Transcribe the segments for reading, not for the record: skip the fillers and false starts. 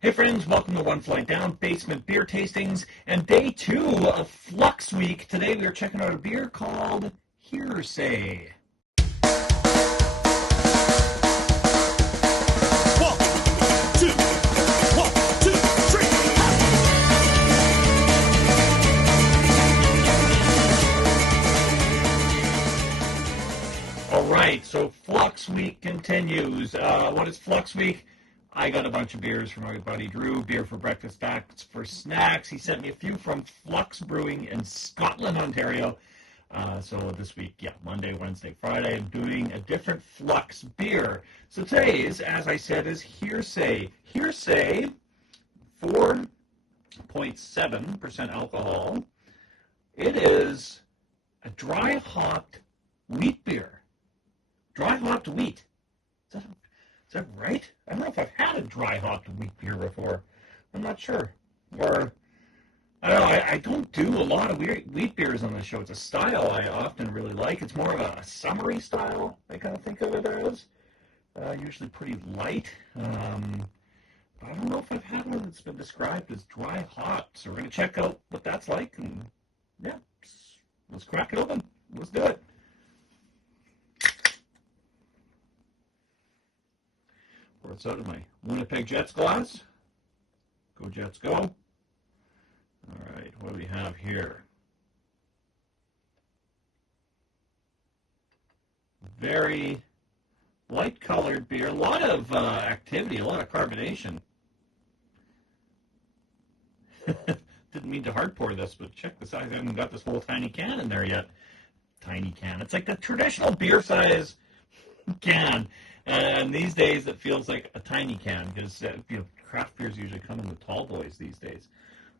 Hey friends, welcome to One Flight Down Basement Beer Tastings and day 2 of Flux Week. Today we are checking out a beer called Hearsay. One, two, three. Alright, so Flux Week continues. What is Flux Week? I got a bunch of beers from my buddy Drew, beer for breakfast, facts for snacks. He sent me a few from Flux Brewing in Scotland, Ontario. So this week, Monday, Wednesday, Friday, I'm doing a different Flux beer. So today's, as I said, is Hearsay. Hearsay, 4.7% alcohol. It is a dry hopped wheat beer. Dry hopped wheat. Is that right? I don't know if I've had a dry hopped wheat beer before. I'm not sure. Or, I don't know, I don't do a lot of wheat beers on the show. It's a style I often really like. It's more of a summery style, I kind of think of it as. Usually pretty light. But I don't know if I've had one that's been described as dry hopped. So we're going to check out what that's like. And yeah, let's crack it open. Let's do it. Pour it out of my Winnipeg Jets glass. Go Jets, go. All right, what do we have here? Very light colored beer. A lot of activity, a lot of carbonation. Didn't mean to hard pour this, but check this out. I haven't got this whole tiny can in there yet. Tiny can. It's like the traditional beer size can. And these days it feels like a tiny can because craft beers usually come in the tall boys these days.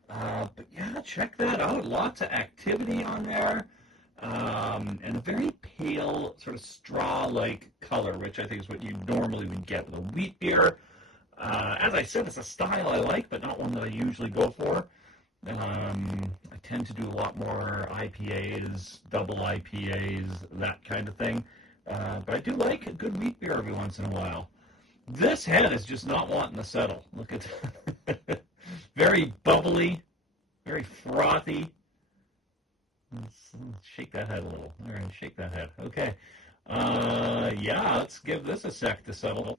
But yeah, check that out. Lots of activity on there. And a very pale sort of straw-like color, which I think is what you normally would get with a wheat beer. As I said, it's a style I like, but not one that I usually go for. I tend to do a lot more IPAs, double IPAs, that kind of thing. But I do like a good wheat beer every once in a while. This head is just not wanting to settle. Look at very bubbly, very frothy. Let's shake that head a little. All right, shake that head. Okay. Let's give this a sec to settle.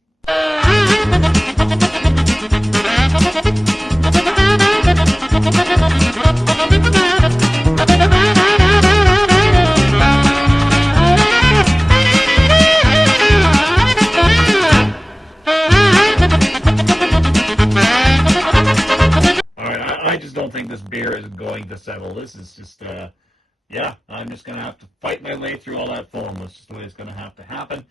I just don't think this beer is going to settle. This is just, I'm just going to have to fight my way through all that foam. That's just the way it's going to have to happen.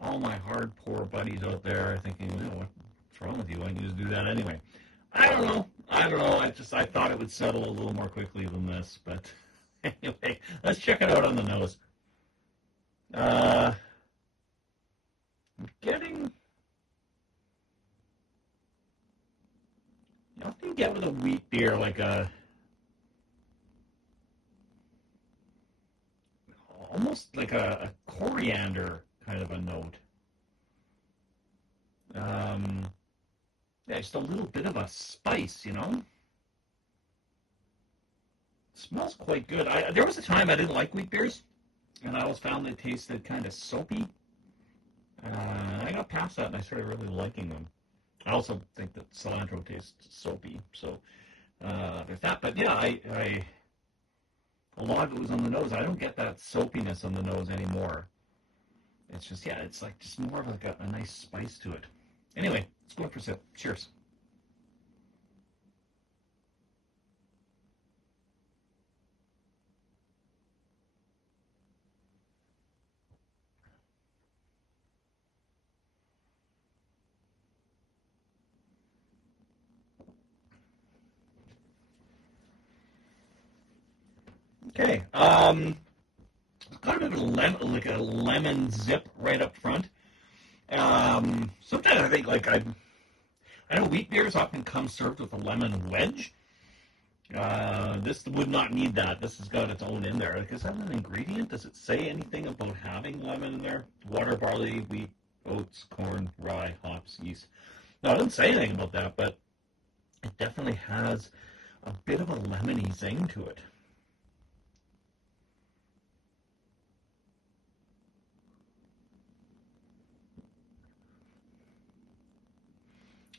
All my hardcore buddies out there are thinking, what's wrong with you? I can just do that anyway. I don't know. I thought it would settle a little more quickly than this. But anyway, let's check it out on the nose. I'm getting... You often get with a wheat beer like almost like a coriander kind of a note. Just a little bit of a spice, It smells quite good. There was a time I didn't like wheat beers, and I always found they tasted kind of soapy. I got past that, and I started really liking them. I also think that cilantro tastes soapy, so there's that. But yeah, a lot of it was on the nose. I don't get that soapiness on the nose anymore. It's just, it's like just more of like a nice spice to it. Anyway, let's go in for a sip. Cheers. Okay, got a bit of a lemon zip right up front. Sometimes I think I know wheat beers often come served with a lemon wedge. This would not need that. This has got its own in there. Is that an ingredient? Does it say anything about having lemon in there? Water, barley, wheat, oats, corn, rye, hops, yeast. No, it doesn't say anything about that, but definitely has a bit of a lemony zing to it.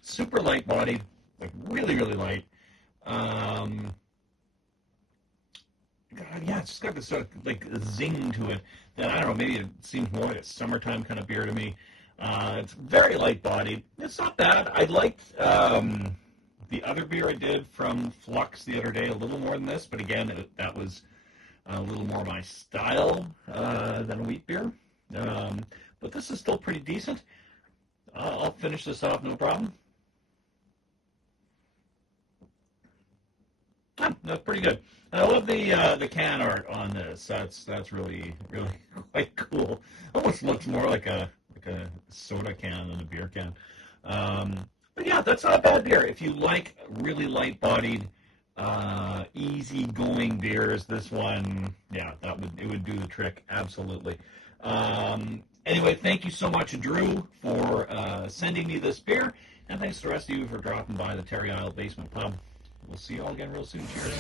Super light bodied, like really, really light. God, yeah, it's just got this sort of like zing to it that, I don't know, maybe it seems more like a summertime kind of beer to me. It's very light bodied. It's not bad. I liked the other beer I did from Flux the other day a little more than this, but again, that was a little more my style than a wheat beer. But this is still pretty decent. I'll finish this off, no problem. That's pretty good. I love the can art on this. That's really quite cool. Almost looks more like a soda can than a beer can. But yeah, that's not a bad beer. If you like really light bodied, easy going beers, this one, yeah, it would do the trick absolutely. Anyway, thank you so much, Drew, for sending me this beer, and thanks to the rest of you for dropping by the Terry Isle Basement Pub. We'll see you all again real soon. Cheers.